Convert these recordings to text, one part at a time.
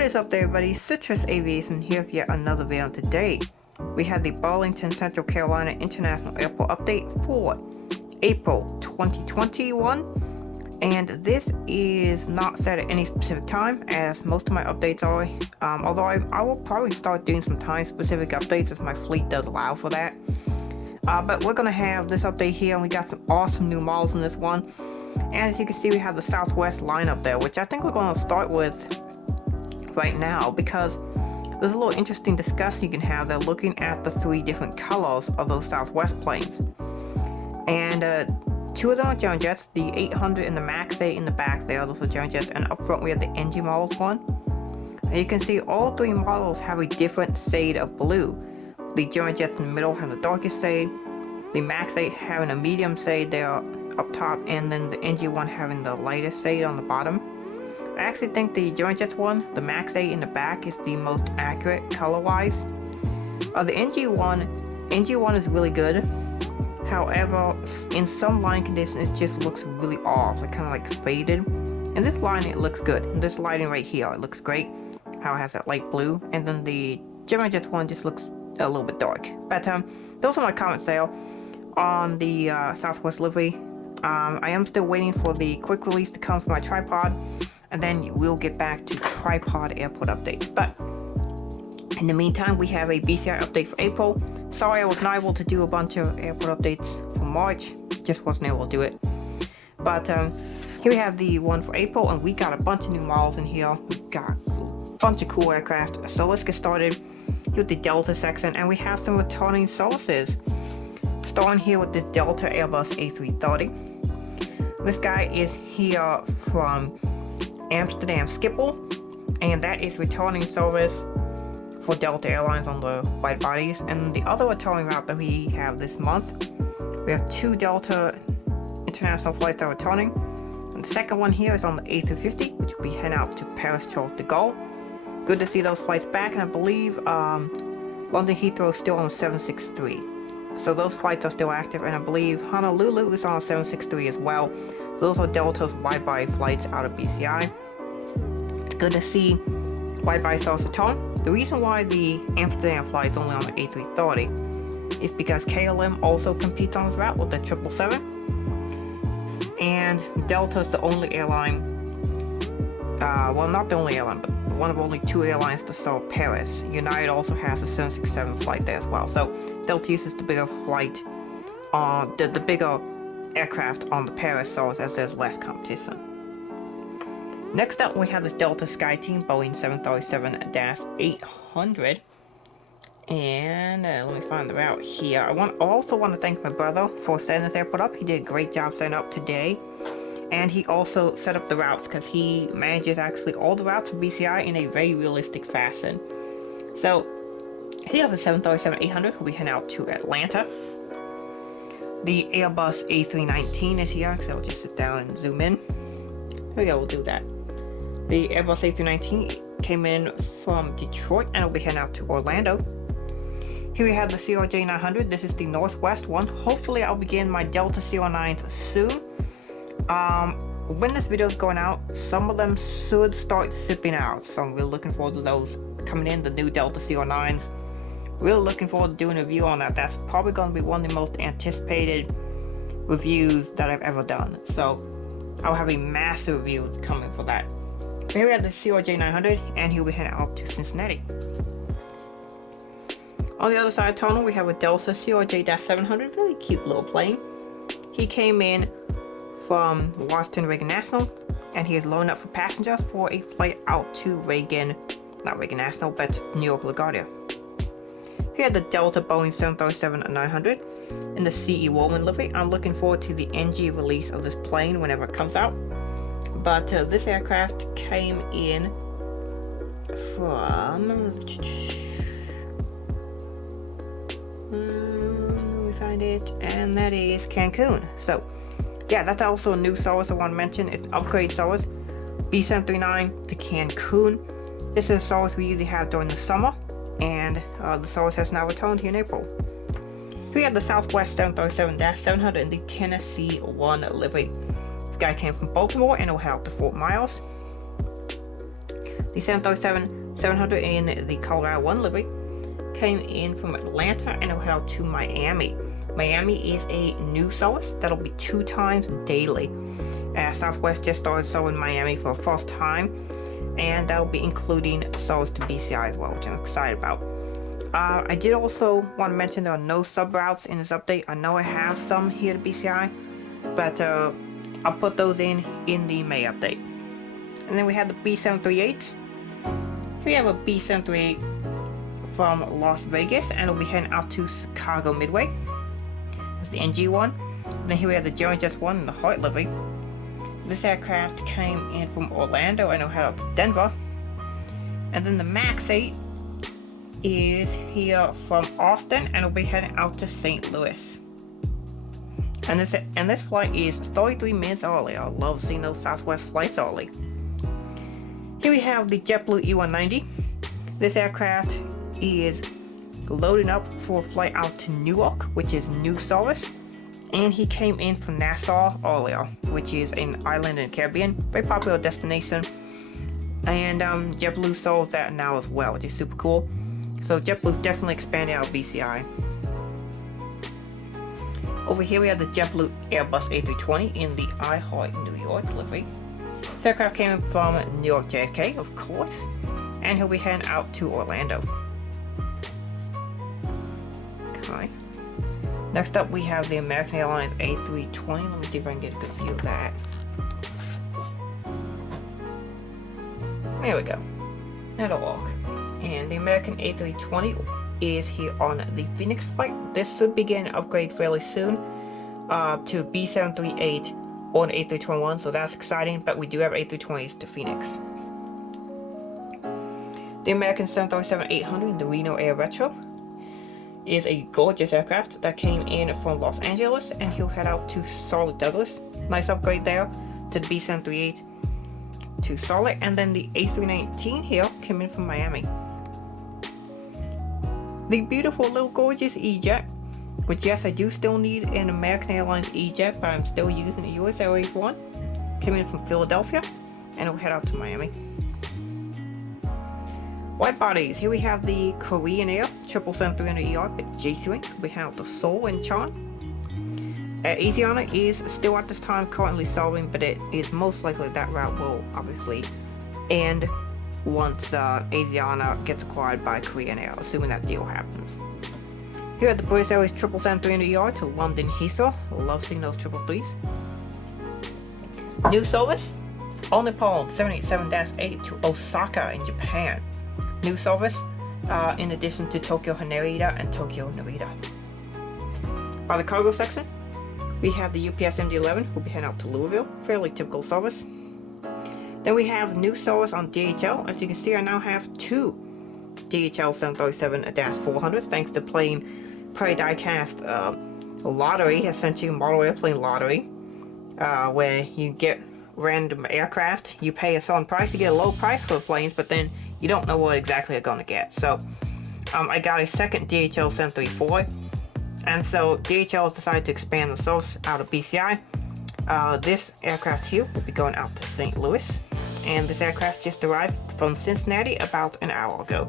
What is up there, everybody? Citrus Aviation here with yet another video. Today we have the Burlington Central Carolina International Airport update for April 2021, and this is not set at any specific time as most of my updates are, although I will probably start doing some time specific updates if my fleet does allow for that. But we're gonna have this update here, and we got some awesome new models in this one. And as you can see, we have the Southwest lineup there, which I think we're going to start with right now because there's a little interesting discussion you can have there looking at the three different colors of those Southwest planes. And two of them are Jones Jets, the 800 and the Max 8 in the back there, those are Jones Jets, and up front we have the NG models one. And you can see all three models have a different shade of blue. The Jones Jets in the middle have the darkest shade, the Max 8 having a medium shade there up top, and then the NG one having the lightest shade on the bottom. I actually think the Jones Jets one, the Max 8 in the back, is the most accurate color-wise. The NG one is really good. However, in some line conditions, it just looks really off, like kind of like faded. In this line, it looks good. In this lighting right here, it looks great. How it has that light blue, and then the Jones Jets one just looks a little bit dark. But those are my comments there on the Southwest livery. I am still waiting for the quick release to come from my tripod, and then we'll get back to tripod airport updates. But in the meantime, we have a BCI update for April. Sorry I was not able to do a bunch of airport updates for March, just wasn't able to do it. But here we have the one for April, and we got a bunch of new models in here. We got a bunch of cool aircraft. So let's get started with the Delta section, and we have some returning services. Starting here with this Delta Airbus A330. This guy is here from Amsterdam Schiphol, and that is returning service for Delta Airlines on the wide bodies. And the other returning route that we have this month, we have two Delta international flights that are returning. And the second one here is on the A350, which will be heading out to Paris Charles de Gaulle. Good to see those flights back, and I believe London Heathrow is still on 763. So those flights are still active, and I believe Honolulu is on 763 as well. So those are Delta's wide-body flights out of BCI. It's good to see wide-body service return. The reason why the Amsterdam flight is only on the A330 is because KLM also competes on this route with the 777. And Delta is the only airline, well, not the only airline, but one of only two airlines to serve Paris. United also has a 767 flight there as well. So Delta uses the bigger flight, the bigger aircraft on the Paris service, as there's less competition. Next up, we have this Delta SkyTeam Boeing 737-800. And let me find the route here. I also want to thank my brother for setting this airport up. He did a great job setting up today. And he also set up the routes because he manages actually all the routes for BCI in a very realistic fashion. So here we have the 737-800 will be heading out to Atlanta. The Airbus A319 is here, so I'll just sit down and zoom in. There we go, we'll do that. The Airbus A319 came in from Detroit and will be heading out to Orlando. Here we have the CRJ900. This is the Northwest one. Hopefully I'll begin my Delta CR9s soon. When this video is going out, some of them should start shipping out, so I'm really looking forward to those coming in, the new Delta CR9s. Really looking forward to doing a review on that. That's probably going to be one of the most anticipated reviews that I've ever done, so I'll have a massive review coming for that. Here we have the CRJ900, and he'll be heading out to Cincinnati. On the other side of the tunnel, we have a Delta CRJ-700, very cute little plane. He came in from Washington Reagan National, and he is loading up for passengers for a flight out to not Reagan National, but New York LaGuardia. Here are the Delta Boeing 737-900 in the CE Woolman livery. I'm looking forward to the NG release of this plane whenever it comes out. But this aircraft came in from, let me find it, and that is Cancun. So yeah, that's also a new service I want to mention. It's an upgrade service, B739 to Cancun. This is a service we usually have during the summer, and the service has now returned here in April. We have the Southwest 737-700 in the Tennessee 1 livery. This guy came from Baltimore and will head out to Fort Myers. The 737-700 in the Colorado 1 livery came in from Atlanta and it will head out to Miami. Miami is a new service that'll be 2 times daily. Southwest just started serving Miami for the first time, and that'll be including service to BCI as well, which I'm excited about. I did also want to mention there are no sub routes in this update. I know I have some here to BCI, but I'll put those in the May update. And then we have the B738. Here we have a B738 from Las Vegas, and it'll be heading out to Chicago Midway. That's the NG one. Then here we have the Joe and Just 1 in the Heart livery. This aircraft came in from Orlando and it'll head out to Denver. And then the Max 8 is here from Austin and it'll be heading out to St. Louis. And this flight is 33 minutes early. I love seeing those Southwest flights early. Here we have the Jetblue E190. This aircraft is loading up for a flight out to Newark, which is new service. And he came in from Nassau earlier, which is an island in the Caribbean, very popular destination. And JetBlue serves that now as well, which is super cool. So JetBlue definitely expanded out BCI. Over here we have the JetBlue Airbus A320 in the I Heart New York livery. This aircraft came in from New York JFK, of course, and he'll be heading out to Orlando. Okay. Next up we have the American Airlines A320. Let me see if I can get a good view of that. There we go. That'll work. And the American A320 is here on the Phoenix flight. This should begin an upgrade fairly soon to B738 or an A321, so that's exciting, but we do have A320s to Phoenix. The American 737-800 in the Reno Air Retro is a gorgeous aircraft that came in from Los Angeles, and he'll head out to Charlotte Douglas. Nice upgrade there to the B738 to Charlotte. And then the A319 here came in from Miami. The beautiful little gorgeous E-Jet, which yes, I do still need an American Airlines E-Jet, but I'm still using the US Airways one, came in from Philadelphia and it'll head out to Miami. Wide bodies, here we have the Korean Air 777-300ER at J-Swing. We have the Seoul and Incheon. Asiana is still at this time currently serving, but it is most likely that route will obviously end once Asiana gets acquired by Korean Air, assuming that deal happens. Here at the British Airways 777-300ER to London Heathrow. Love seeing those 333s. New service, All Nippon 787-8 to Osaka in Japan. New service, in addition to Tokyo Haneda and Tokyo Narita. By the cargo section, we have the UPS MD-11 who will be heading out to Louisville, fairly typical service. Then we have new service on DHL. As you can see, I now have 2 DHL 737-400s thanks to playing Prairie Diecast lottery, essentially model airplane lottery, where you get random aircraft, you pay a certain price, you get a low price for the planes, but then you don't know what exactly you're gonna get. So I got a second DHL 734, and so DHL has decided to expand the service out of BCI. This aircraft here will be going out to St. Louis, and this aircraft just arrived from Cincinnati about an hour ago.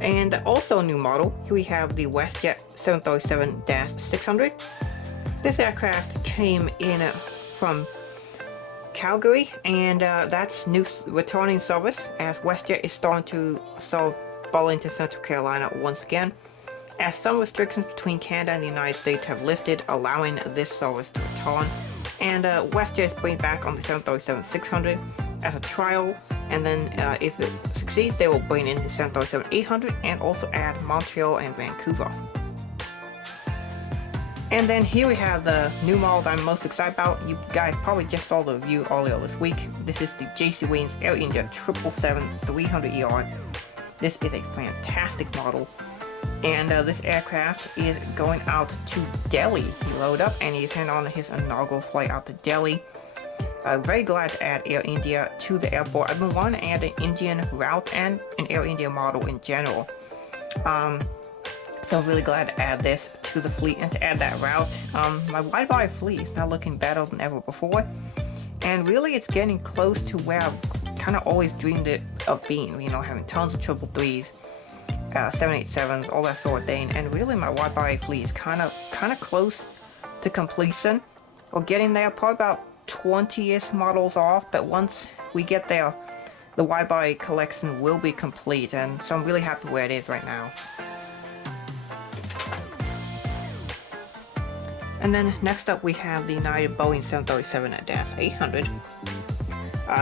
And also a new model, here we have the Westjet 737-600. This aircraft came in from Calgary, and that's new returning service as Westjet is starting to serve Burlington Central Carolina once again, as some restrictions between Canada and the United States have lifted, allowing this service to return. And Westjet is bringing back on the 737-600 as a trial, and then if it succeeds, they will bring in the 737-800 and also add Montreal and Vancouver. And then here we have the new model that I'm most excited about. You guys probably just saw the review earlier this week. This is the JC Wings Air India 777-300ER. This is a fantastic model. And this aircraft is going out to Delhi. He loaded up and he's heading on his inaugural flight out to Delhi. I'm very glad to add Air India to the airport. I've been wanting to add an Indian route and an Air India model in general. So I'm really glad to add this to the fleet and to add that route. My wide body fleet is now looking better than ever before. and really it's getting close to where I've kind of always dreamed it of being, you know, having tons of 333s, 787s, all that sort of thing. And really my wide-body fleet is kind of close to completion, or getting there, probably about 20-ish models off. But once we get there, the wide-body collection will be complete, and so I'm really happy where it is right now. And then next up we have the United Boeing 737-800.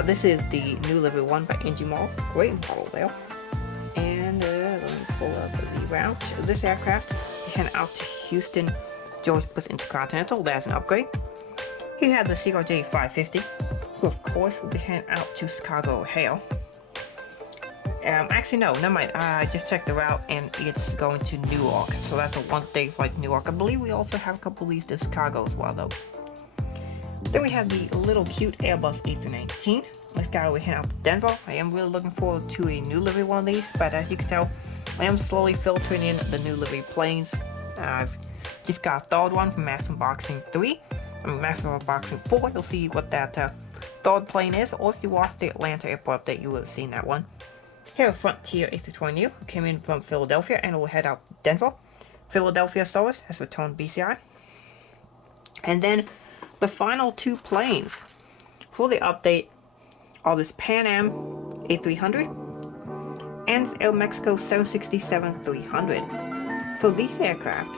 This is the new livery one by Engine Model. Great model there. And let me pull up the route. This aircraft heading out to Houston, Georgia with Intercontinental. That's an upgrade. He had the CRJ-550, who of course will be heading out to Chicago O'Hare. Actually no, never mind. I just checked the route and it's going to Newark. So that's a one-day flight to Newark. I believe we also have a couple of these to Chicago as well though. Then we have the little cute Airbus A319. This guy will head out to Denver. I am really looking forward to a new livery one of these, but as you can tell, I am slowly filtering in the new livery planes. I've just got a third one from Master Unboxing 3. Master Unboxing 4, you'll see what that third plane is, or if you watched the Atlanta airport update, you will have seen that one. Here, Frontier A320 who came in from Philadelphia and will head out to Denver. Philadelphia service has returned BCI. And then the final two planes for the update are this Pan Am A300 and Aeromexico 767-300. So these aircraft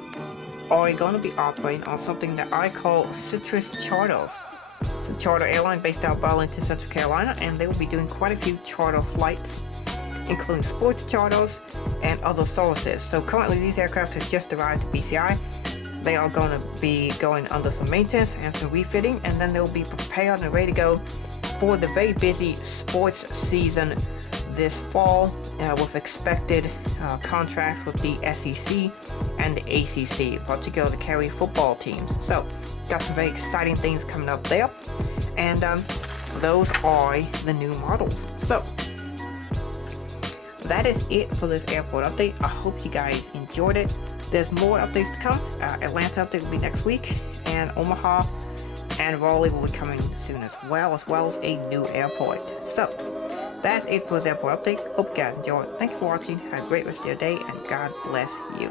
are going to be operating on something that I call Citrus Charters. It's a charter airline based out of Burlington, Central Carolina, and they will be doing quite a few charter flights, including sports charters and other services. So currently these aircraft have just arrived to BCI. They are going to be going under some maintenance and some refitting, and then they'll be prepared and ready to go for the very busy sports season this fall, with expected contracts with the SEC and the ACC, particularly the carry football teams. So got some very exciting things coming up there, and those are the new models. So that is it for this airport update. I hope you guys enjoyed it. There's more updates to come. Atlanta update will be next week, and Omaha and Raleigh will be coming soon as well as a new airport. So that's it for this airport update. Hope you guys enjoyed. Thank you for watching. Have a great rest of your day, and God bless you.